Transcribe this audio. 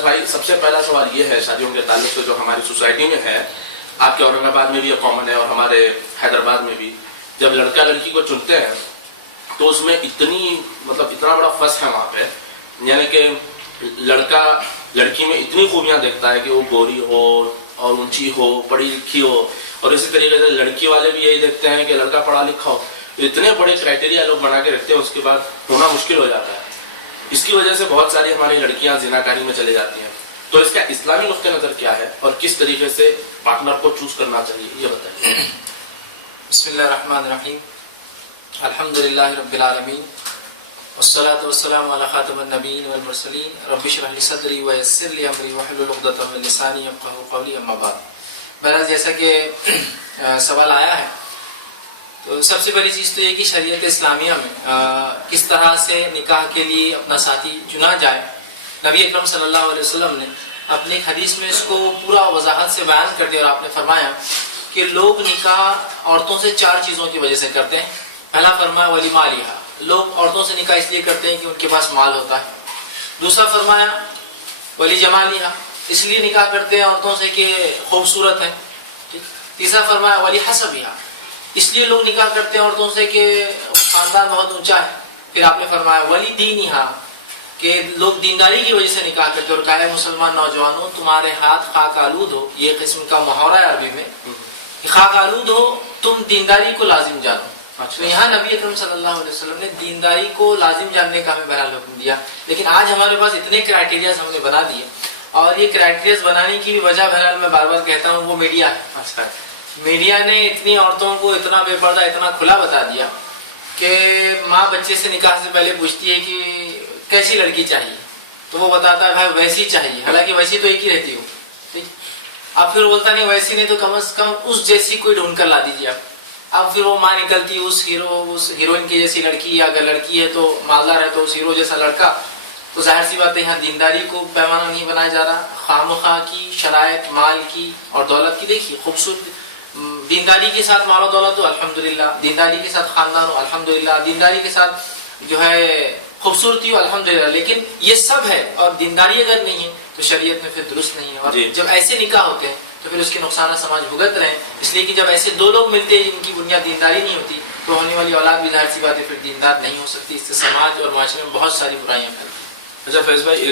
فیض بھائی، سب سے پہلا سوال یہ ہے شادیوں کے تعلق سے جو ہماری سوسائٹی میں ہے، آپ کے اورنگ آباد میں بھی یہ کامن ہے اور ہمارے حیدرآباد میں بھی، جب لڑکا لڑکی کو چنتے ہیں تو اس میں اتنا بڑا فرق ہے وہاں پہ، یعنی کہ لڑکا لڑکی میں اتنی خوبیاں دیکھتا ہے کہ وہ گوری ہو اور اونچی ہو، پڑھی لکھی ہو، اور اسی طریقے سے لڑکی والے بھی یہی دیکھتے ہیں کہ لڑکا پڑھا لکھا ہو. اتنے بڑے کرائٹیریا لوگ بنا کے رکھتے ہیں، اس کے بعد ہونا مشکل ہو جاتا ہے. اس کی وجہ سے بہت ساری ہماری لڑکیاں زناکاری میں چلے جاتی ہیں. تو اس کا اسلامی نقطہ نظر کیا ہے اور کس طریقے سے پارٹنر کو چوز کرنا چاہیے، یہ بتائیے. بسم اللہ الرحمن الرحیم. الحمدللہ رب العالمین والصلاة والسلام علی خاتم النبیین والمرسلین. رب اشرح لی صدری ویسر لی امری واحلل عقدۃ من لسانی یفقہوا قولی. اما بعد. بہرحال جیسا کہ سوال آیا ہے، تو سب سے بڑی چیز تو یہ کہ شریعت اسلامیہ میں کس طرح سے نکاح کے لیے اپنا ساتھی چنا جائے. نبی اکرم صلی اللہ علیہ وسلم نے اپنی حدیث میں اس کو پورا وضاحت سے بیان کر دیا، اور آپ نے فرمایا کہ لوگ نکاح عورتوں سے 4 چیزوں کی وجہ سے کرتے ہیں. پہلا فرمایا ولی مالہا، لوگ عورتوں سے نکاح اس لیے کرتے ہیں کہ ان کے پاس مال ہوتا ہے. دوسرا فرمایا ولی جمالہا، اس لیے نکاح کرتے ہیں عورتوں سے کہ خوبصورت ہے. تیسرا فرمایا ولی حسبہا، اس لیے لوگ نکاح کرتے ہیں عورتوں سے کہ خاندان بہت اونچا ہے. پھر آپ نے فرمایا ولی دینہا، کہ لوگ دینداری کی وجہ سے نکاح کرتے ہیں. اور کہا ہے مسلمان نوجوانوں تمہارے ہاتھ خاک آلود ہو، یہ قسم کا محاورہ ہے عربی میں، خاک آلود ہو، تم دینداری کو لازم جانو. تو یہاں نبی اکرم صلی اللہ علیہ وسلم نے دینداری کو لازم جاننے کا ہمیں بہرحال حکم دیا. لیکن آج ہمارے پاس اتنے کرائٹیریاز ہم نے بنا دیے، اور یہ کرائٹیریاز بنانے کی بھی وجہ بہرحال میں بار بار کہتا ہوں وہ میڈیا ہے. میڈیا نے اتنی عورتوں کو اتنا بے پردہ، اتنا کھلا بتا دیا کہ ماں بچے سے نکاح سے پہلے پوچھتی ہے کہ کیسی لڑکی چاہیے، تو وہ بتاتا ہے بھائی ویسی چاہیے، حالانکہ ویسی تو ایک ہی رہتی ہو. اب پھر بولتا نہیں ویسی نہیں تو کم از کم اس جیسی کوئی ڈھونڈ کر لا دیجیے آپ. اب پھر وہ ماں نکلتی اس ہیروئن کی جیسی لڑکی، یا اگر لڑکی ہے تو مالدار ہے تو اس ہیرو جیسا لڑکا. تو ظاہر سی بات ہے یہاں دینداری کو پیمانہ نہیں بنایا جا رہا. خواہ کی شرائط، مال کی اور دولت کی دیکھیے خوبصورتی. دینداری کے ساتھ مال و دولت ہو الحمدللہ، دینداری کے ساتھ خاندان ہو الحمدللہ، دینداری کے ساتھ جو ہے خوبصورتی ہو الحمدللہ. لیکن یہ سب ہے اور دینداری اگر نہیں ہے تو شریعت میں پھر درست نہیں ہے. اور جب ایسے نکاح ہوتے ہیں تو پھر اس کے نقصانات سماج بھگت رہے ہیں. اس لیے کہ جب ایسے 2 لوگ ملتے ہیں جن کی بنیاد دینداری نہیں ہوتی تو ہونے والی اولاد بھی ظاہر سی بات ہے پھر دیندار نہیں ہو سکتی. اس سے سماج اور معاشرے میں بہت ساری برائیاں پھیلتی ہیں. اچھا فیض بھائی،